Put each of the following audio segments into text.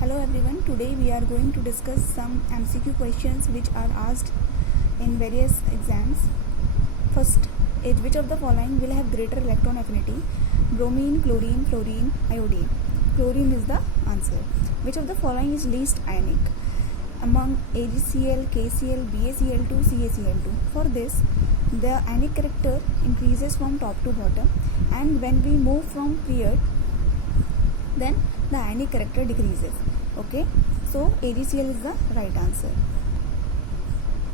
Hello everyone, today we are going to discuss some MCQ questions which are asked in various exams. First is which of the following will have greater electron affinity? Bromine, chlorine, fluorine, iodine. Chlorine is the answer. Which of the following is least ionic? Among AgCl, KCl, BaCl2, CaCl2. For this, the ionic character increases from top to bottom, and when we move from period, then the ionic character decreases. Okay, so AgCl is the right answer.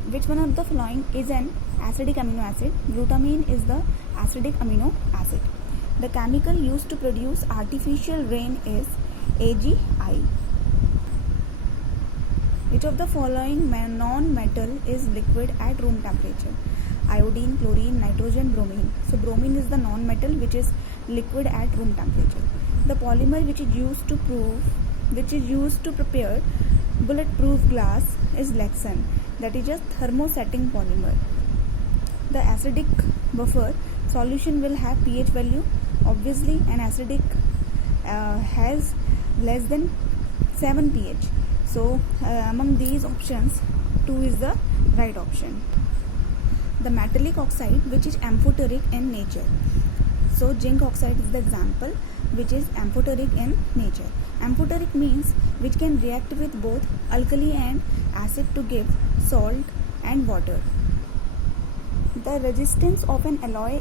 Which one of the following is an acidic amino acid? Glutamine is the acidic amino acid. The chemical used to produce artificial rain is AgI. Which of the following non-metal is liquid at room temperature? Iodine, chlorine, nitrogen, bromine. So bromine is the non-metal which is liquid at room temperature. The polymer which is used to prepare bulletproof glass is Lexan, that is a thermosetting polymer. The acidic buffer solution will have pH value. Obviously an acidic has less than 7 pH. So among these options 2 is the right option. The metallic oxide which is amphoteric in nature. So zinc oxide is the example which is amphoteric in nature. Amphoteric means which can react with both alkali and acid to give salt and water. The resistance of an alloy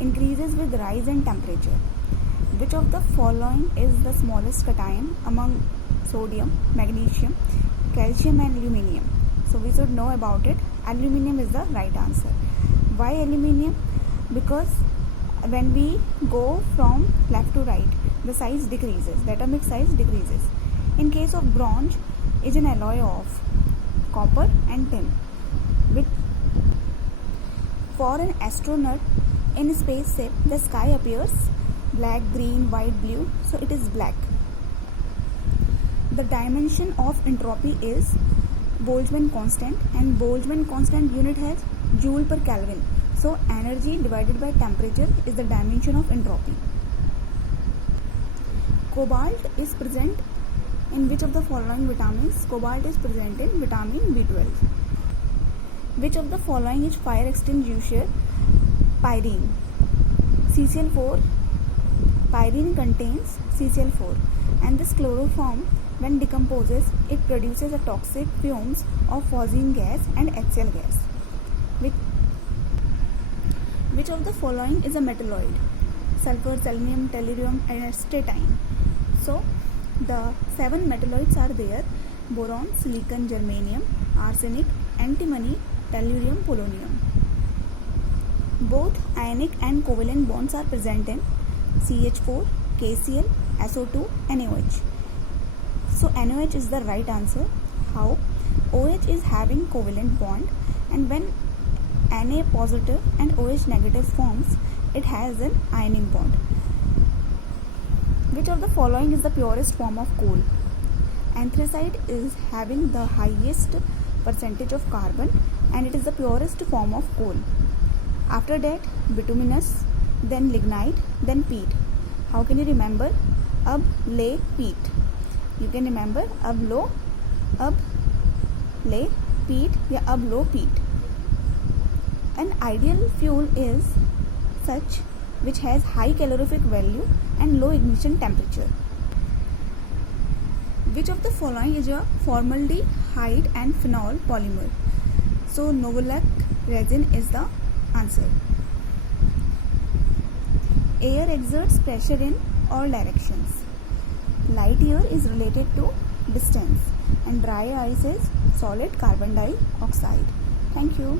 increases with rise in temperature. Which of the following is the smallest cation among sodium, magnesium, calcium and aluminium? So we should know about it. Aluminium is the right answer. Why aluminium? Because when we go from left to right, the size decreases, the atomic size decreases. In case of bronze, is an alloy of copper and tin. For an astronaut in a spaceship, the sky appears black, green, white, blue, so it is black. The dimension of entropy is Boltzmann constant, and Boltzmann constant unit has joule per Kelvin. So energy divided by temperature is the dimension of entropy. Cobalt is present in which of the following vitamins? Cobalt is present in vitamin B12. Which of the following is fire extinguisher? Pyrene. CCl4. Pyrene contains CCl4, and this chloroform, when decomposes, it produces a toxic fumes of phosgene gas and HCl gas. Which of the following is a metalloid? Sulfur, selenium, tellurium and astatine. So the 7 metalloids are there: boron, silicon, germanium, arsenic, antimony, tellurium, polonium. Both ionic and covalent bonds are present in CH4, KCl, SO2, NaOH. So NaOH is the right answer. How? OH is having covalent bond, and when Na positive and OH negative forms, it has an ionic bond. Which of the following is the purest form of coal? Anthracite is having the highest percentage of carbon, and it is the purest form of coal. After that, bituminous, then lignite, then peat. How can you remember? Ab, le, peat. You can remember ab, le, peat, या ab, lo, peat. An ideal fuel is such which has high calorific value and low ignition temperature. Which of the following is your formaldehyde and phenol polymer? So Novolac resin is the answer. Air exerts pressure in all directions. Light air is related to distance, and dry ice is solid carbon dioxide. Thank you.